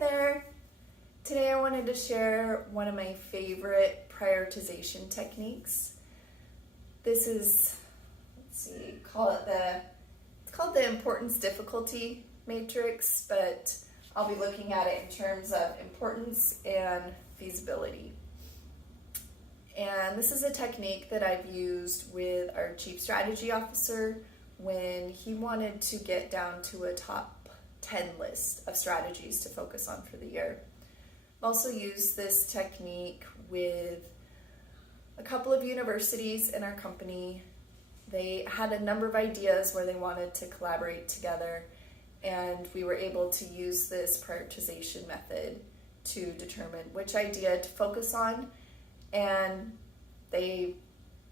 there! Today I wanted to share one of my favorite prioritization techniques. This is, it's called the importance difficulty matrix, but I'll be looking at it in terms of importance and feasibility. And this is a technique that I've used with our Chief Strategy Officer when he wanted to get down to a top 10 list of strategies to focus on for the year. I've also used this technique with a couple of universities in our company. They had a number of ideas where they wanted to collaborate together, and we were able to use this prioritization method to determine which idea to focus on, and they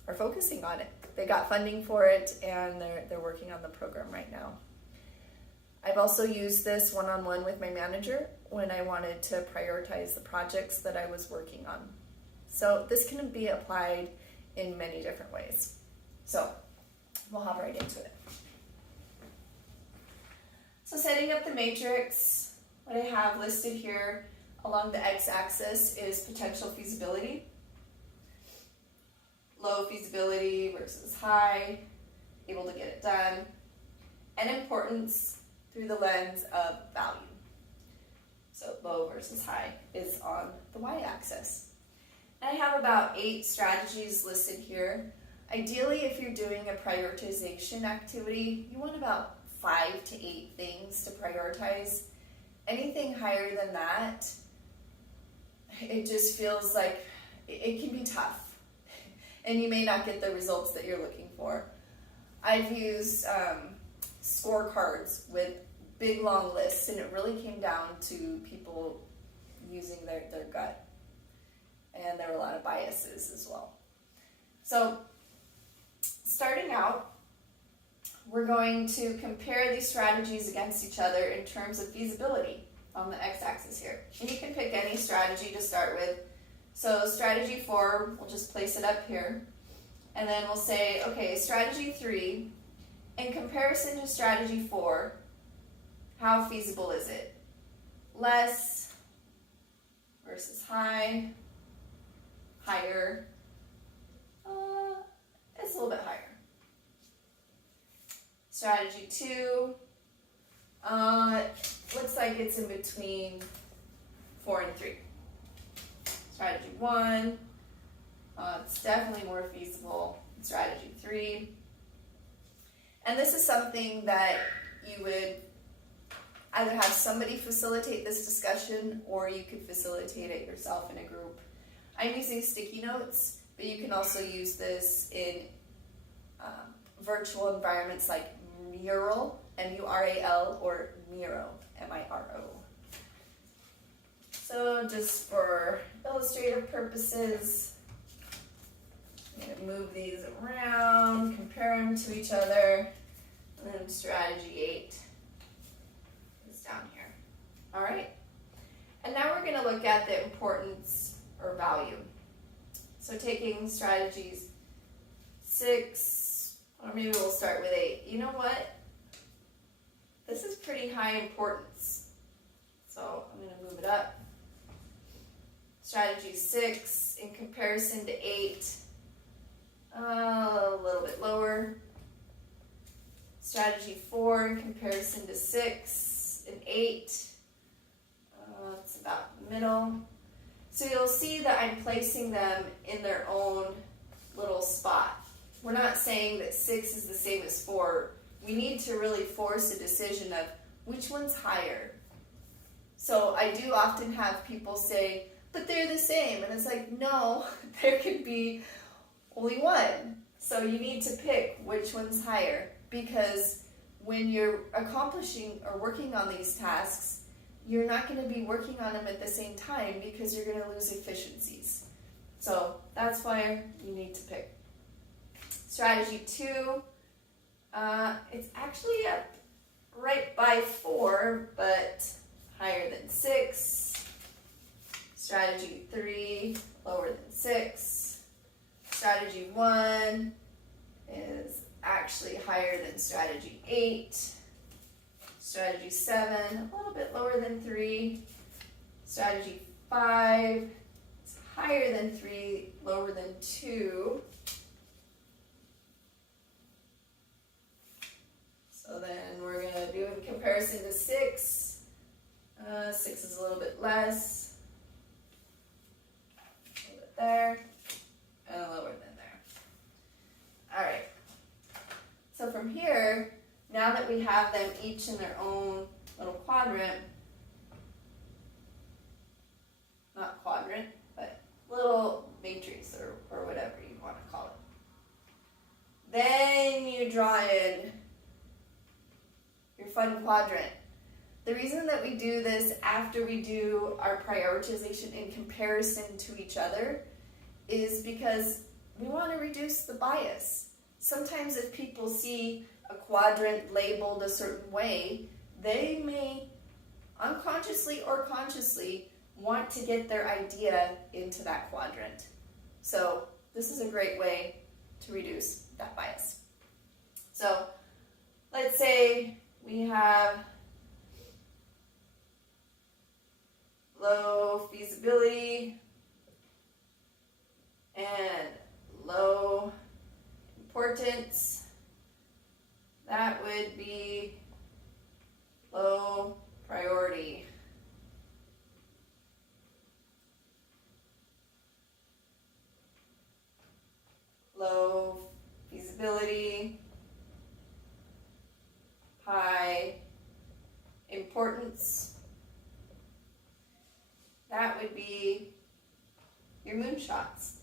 are focusing on it. They got funding for it, and they're working on the program right now. I've also used this one-on-one with my manager when I wanted to prioritize the projects that I was working on. So this can be applied in many different ways. So we'll hop right into it. So setting up the matrix, what I have listed here along the x-axis is potential feasibility. Low feasibility versus high, able to get it done, and importance through the lens of value. So low versus high is on the y-axis. And I have about 8 strategies listed here. Ideally, if you're doing a prioritization activity, you want about 5 to 8 things to prioritize. Anything higher than that, it just feels like it can be tough, and you may not get the results that you're looking for. I've used scorecards with big long lists, and it really came down to people using their gut, and there were a lot of biases as well. So starting out, we're going to compare these strategies against each other in terms of feasibility on the x-axis here. And you can pick any strategy to start with. So strategy 4, we'll just place it up here, and then we'll say, okay, strategy 3, in comparison to strategy 4, how feasible is it? Less versus high, higher, it's a little bit higher. Strategy 2, looks like it's in between 4 and 3. Strategy 1, it's definitely more feasible. Strategy 3. And this is something that you would either have somebody facilitate this discussion, or you could facilitate it yourself in a group. I'm using sticky notes, but you can also use this in virtual environments like Mural, M-U-R-A-L, or Miro, M-I-R-O. So just for illustrative purposes, I'm going to move these around, compare them to each other, and then strategy 8 is down here. All right, and now we're going to look at the importance or value. So taking strategies 6, or maybe we'll start with 8. You know what? This is pretty high importance, so I'm going to move it up. Strategy 6 in comparison to 8, a little bit lower. Strategy 4 in comparison to 6 and 8, it's about the middle. So you'll see that I'm placing them in their own little spot. We're not saying that 6 is the same as 4. We need to really force a decision of which one's higher. So I do often have people say, but they're the same. And it's like, no, there could be only one. So you need to pick which one's higher, because when you're accomplishing or working on these tasks, you're not going to be working on them at the same time, because you're going to lose efficiencies. So that's why you need to pick. Strategy 2, it's actually up right by 4, but higher than 6. Strategy 3, lower than 6. Strategy 1 is actually higher than strategy 8. Strategy 7, a little bit lower than 3. Strategy 5 is higher than 3, lower than 2. So then we're going to do in comparison to 6. 6 is a little bit less. A little bit there. And lower than there. Alright. So from here, now that we have them each in their own little quadrant, not quadrant, but little matrix or whatever you want to call it. Then you draw in your fun quadrant. The reason that we do this after we do our prioritization in comparison to each other is because we want to reduce the bias. Sometimes if people see a quadrant labeled a certain way, they may unconsciously or consciously want to get their idea into that quadrant. So this is a great way to reduce that bias. So let's say we have low feasibility and low importance. That would be low priority. Low feasibility, high importance. That would be your moonshots.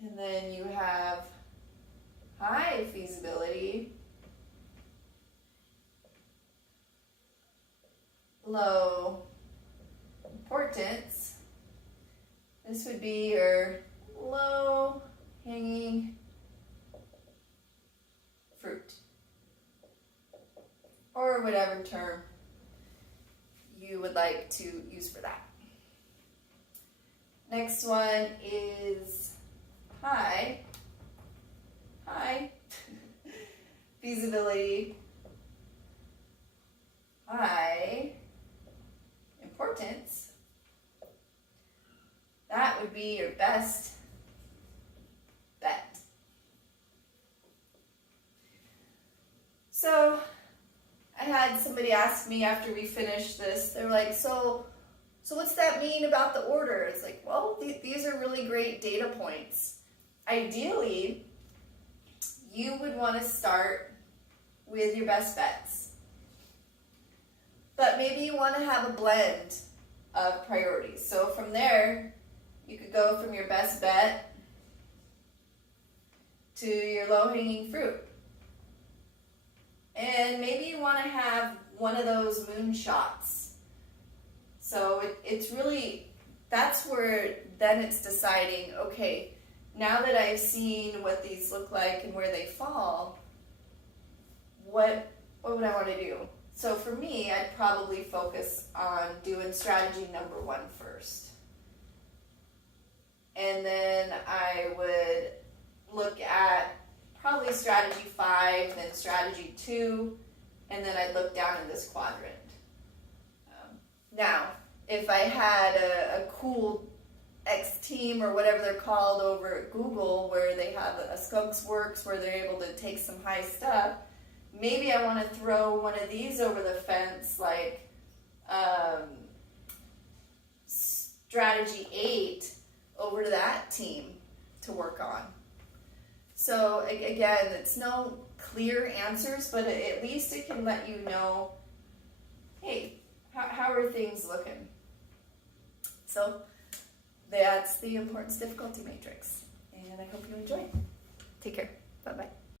And then you have high feasibility, low importance. This would be your low hanging fruit, or whatever term you would like to use for that. Next one is high feasibility, high importance. That would be your best bet. So I had somebody ask me after we finished this, they're like, so what's that mean about the order? It's like, well, these are really great data points. Ideally, you would want to start with your best bets. But maybe you want to have a blend of priorities. So from there, you could go from your best bet to your low-hanging fruit. And maybe you want to have one of those moonshots. So it's really, that's where then it's deciding, okay, now that I've seen what these look like and where they fall, what would I want to do? So for me, I'd probably focus on doing strategy number 1 first. And then I would look at probably strategy 5, then strategy 2, and then I'd look down in this quadrant. Now, if I had a cool X team or whatever they're called over at Google where they have a Skunks Works where they're able to take some high stuff, maybe I want to throw one of these over the fence, like strategy 8 over to that team to work on. So again, it's no clear answers, but at least it can let you know, hey, how are things looking? So that's the importance difficulty matrix, and I hope you enjoy. Take care. Bye-bye.